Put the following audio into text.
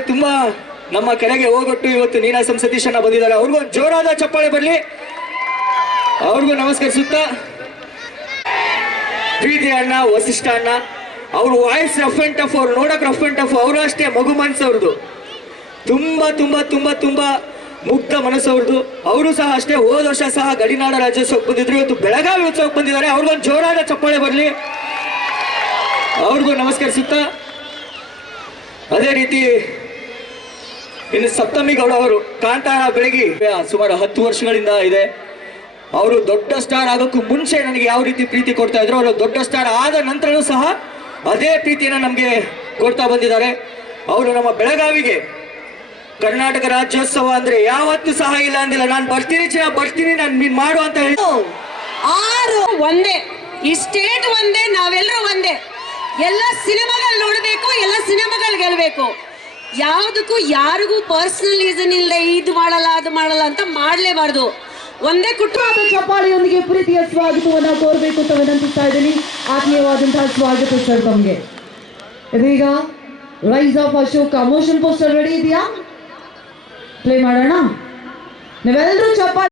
ತುಂಬಾ ನಮ್ಮ ಕೆರೆಗೆ ಹೋಗೊಟ್ಟು ಇವತ್ತು ನೀನಾಸಂ ಸತೀಶಣ್ಣ ಬಂದಿದ್ದಾರೆ. ಅವ್ರಿಗೂ ಜೋರಾದ ಚಪ್ಪಾಳೆ ಬರಲಿ. ಅವ್ರಿಗೂ ನಮಸ್ಕರಿಸುತ್ತಾ, ಪ್ರೀತಿ ಅಣ್ಣ, ವಸಿಷ್ಠ ಅಣ್ಣ, ಅವ್ರ ವಾಯ್ಸ್ ರಫ್ ಅಂಡ್ ಟಫ್, ಅವ್ರು ನೋಡಕ್ ರಫ್ ಅಂಡ್ ಟಫ್, ಅವರು ಅಷ್ಟೇ ಮಗು ಮನಸ್ಸು ಅವ್ರದ್ದು, ತುಂಬಾ ತುಂಬಾ ತುಂಬಾ ತುಂಬಾ ಮುಗ್ಧ ಮನಸ್ಸು ಅವ್ರದ್ದು. ಅವರು ಸಹ ಅಷ್ಟೇ, ಹೋದ ವರ್ಷ ಸಹ ಗಡಿನಾಡ ರಾಜ್ಯೋತ್ಸವಕ್ಕೆ ಬಂದಿದ್ರು, ಇವತ್ತು ಬೆಳಗಾವಿ ಉತ್ಸವಕ್ಕೆ ಬಂದಿದ್ದಾರೆ. ಅವ್ರಿಗೊಂದು ಜೋರಾದ ಚಪ್ಪಾಳೆ ಬರಲಿ. ಅವ್ರಿಗೂ ನಮಸ್ಕರಿಸುತ್ತಾ, ಅದೇ ರೀತಿ ಇನ್ನು ಸಪ್ತಮಿ ಗೌಡ ಅವರು ಕಾಂತಾರ ಬೆಳಗಿ ಸುಮಾರು 10 ವರ್ಷಗಳಿಂದ ಇದೆ. ಅವರು ದೊಡ್ಡ ಸ್ಟಾರ್ ಆಗೋಕ್ಕೂ ಮುಂಚೆ ನನಗೆ ಯಾವ ರೀತಿ ಪ್ರೀತಿ ಕೊಡ್ತಾ ಇದ್ರು, ಅವರು ದೊಡ್ಡ ಸ್ಟಾರ್ ಆದ ನಂತರನೂ ಸಹ ಅದೇ ಪ್ರೀತಿಯನ್ನು ನಮಗೆ ಕೊಡ್ತಾ ಬಂದಿದ್ದಾರೆ. ಅವರು ನಮ್ಮ ಬೆಳಗಾವಿಗೆ ಕರ್ನಾಟಕ ರಾಜ್ಯೋತ್ಸವ ಅಂದ್ರೆ ಯಾವತ್ತೂ ಸಹ ಇಲ್ಲ ಅಂದಿಲ್ಲ. ನಾನು ಬರ್ತೀನಿ ನಾನು ನೀನ್ ಮಾಡು ಅಂತ ಹೇಳಿ. 6 ಒಂದೇ, ಈ ಸ್ಟೇಟ್ ಒಂದೇ, ನಾವೆಲ್ಲರೂ ಒಂದೇ. ಎಲ್ಲ ಸಿನಿಮಾಗಳು ನೋಡಬೇಕು, ಎಲ್ಲ ಸಿನಿಮಾಗಳು ಗೆಲ್ಬೇಕು. ಯಾವುದಕ್ಕೂ ಯಾರಿಗೂ ಪರ್ಸನಲ್ ರೀಸನ್ ಇಲ್ಲದೆ ಇದು ಮಾಡಲ್ಲ ಅದು ಮಾಡಲ್ಲ ಅಂತ ಮಾಡಲೇಬಾರ್ದು. ಒಂದೇ ಕುಟುಂಬ. ಚಪ್ಪಾಳೆಯೊಂದಿಗೆ ಪ್ರೀತಿಯ ಸ್ವಾಗತವನ್ನ ಕೋರಬೇಕು ಅಂತ ವಿನಂತಿಸ್ತಾ ಇದ್ದೀನಿ. ಆತ್ಮೀಯವಾದಂತಹ ಸ್ವಾಗತ ಸರ್ ತಮಗೆ. ಇದೀಗ rise of Ashok motion poster ready ಇದೆಯಾ? ಪ್ಲೇ ಮಾಡೋಣ. ನೀವೆಲ್ಲರೂ ಚಪ್ಪಾಳೆ